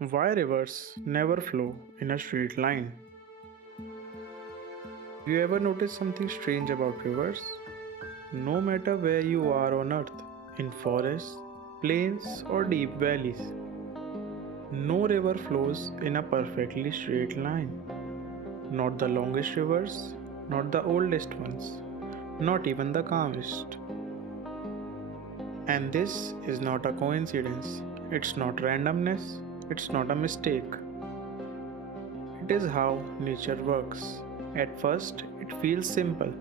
Why rivers never flow in a straight line? Have you ever noticed something strange about rivers? No matter where you are on earth, in forests, plains, or deep valleys, no river flows in a perfectly straight line. Not the longest rivers, not the oldest ones, not even the calmest. And this is not a coincidence, it's not randomness, it's not a mistake. It is how nature works. At first, it feels simple.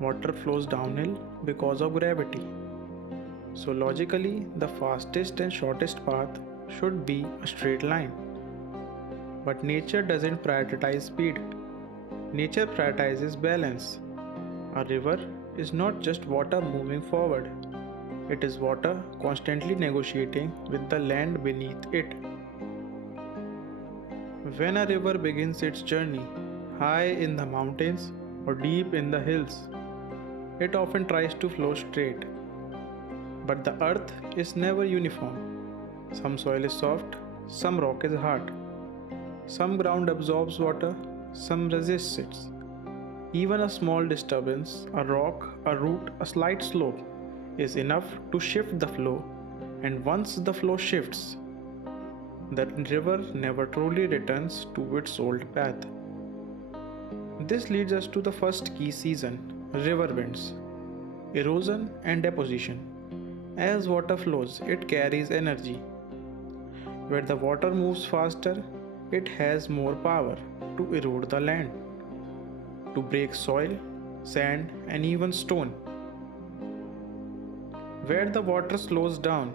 Water flows downhill because of gravity. So, logically, the fastest and shortest path should be a straight line. But nature doesn't prioritize speed, nature prioritizes balance. A river is not just water moving forward, it is water constantly negotiating with the land beneath it. When a river begins its journey, high in the mountains or deep in the hills, it often tries to flow straight. But the earth is never uniform. Some soil is soft, some rock is hard, some ground absorbs water, some resists it. Even a small disturbance, a rock, a root, a slight slope, is enough to shift the flow, and once the flow shifts, the river never truly returns to its old path. This leads us to the first key season, river winds, erosion and deposition. As water flows, it carries energy. Where the water moves faster, it has more power to erode the land, to break soil, sand, and even stone. Where the water slows down,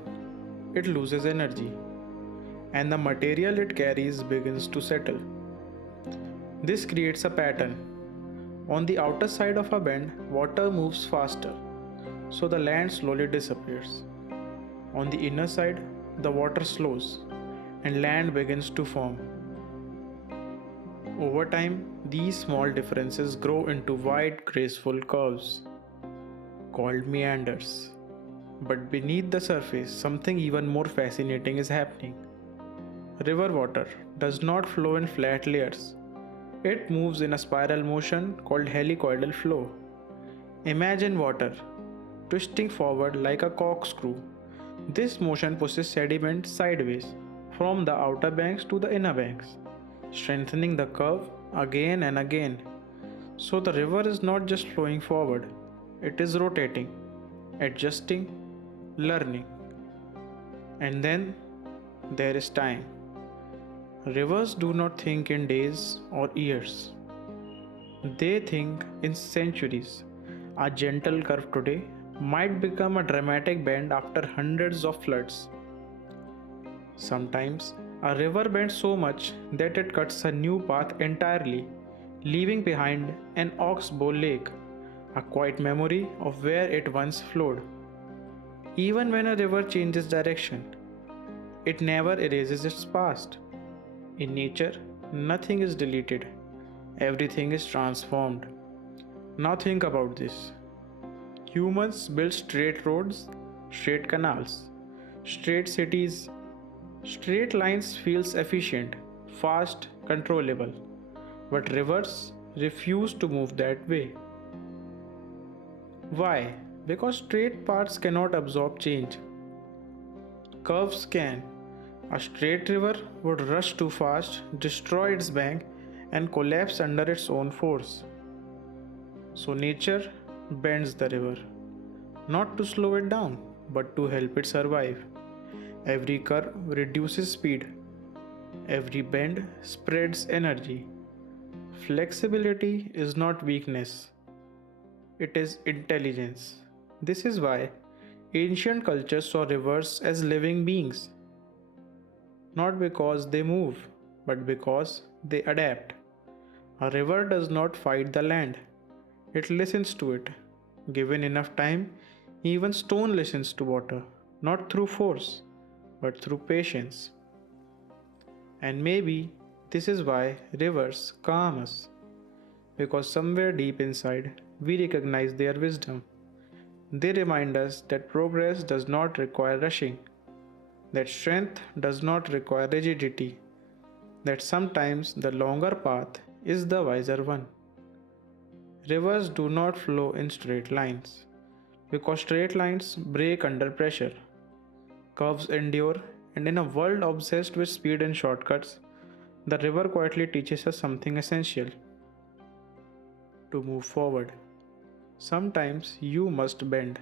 it loses energy, and the material it carries begins to settle. This creates a pattern. On the outer side of a bend, water moves faster, so the land slowly disappears. On the inner side, the water slows, and land begins to form. Over time, these small differences grow into wide, graceful curves called meanders. But beneath the surface, something even more fascinating is happening. River water does not flow in flat layers. It moves in a spiral motion called helicoidal flow. Imagine water twisting forward like a corkscrew. This motion pushes sediment sideways from the outer banks to the inner banks, strengthening the curve again and again. So the river is not just flowing forward, it is rotating, adjusting, learning. And then there is time. Rivers do not think in days or years, they think in centuries. A gentle curve today might become a dramatic bend after hundreds of floods. Sometimes, a river bends so much that it cuts a new path entirely, leaving behind an oxbow lake, a quiet memory of where it once flowed. Even when a river changes direction, it never erases its past. In nature, nothing is deleted, everything is transformed. Now think about this. Humans build straight roads, straight canals, straight cities. Straight lines feels efficient, fast, controllable. But rivers refuse to move that way. Why? Because straight paths cannot absorb change. Curves can. A straight river would rush too fast, destroy its bank, and collapse under its own force. So nature bends the river, not to slow it down, but to help it survive. Every curve reduces speed, every bend spreads energy. Flexibility is not weakness, it is intelligence. This is why ancient cultures saw rivers as living beings, not because they move, but because they adapt. A river does not fight the land, it listens to it. Given enough time, even stone listens to water, not through force, but through patience. And maybe this is why rivers calm us, because somewhere deep inside we recognize their wisdom. They remind us that progress does not require rushing, that strength does not require rigidity, that sometimes the longer path is the wiser one. Rivers do not flow in straight lines because straight lines break under pressure. Curves endure, and in a world obsessed with speed and shortcuts, the river quietly teaches us something essential: to move forward. Sometimes you must bend.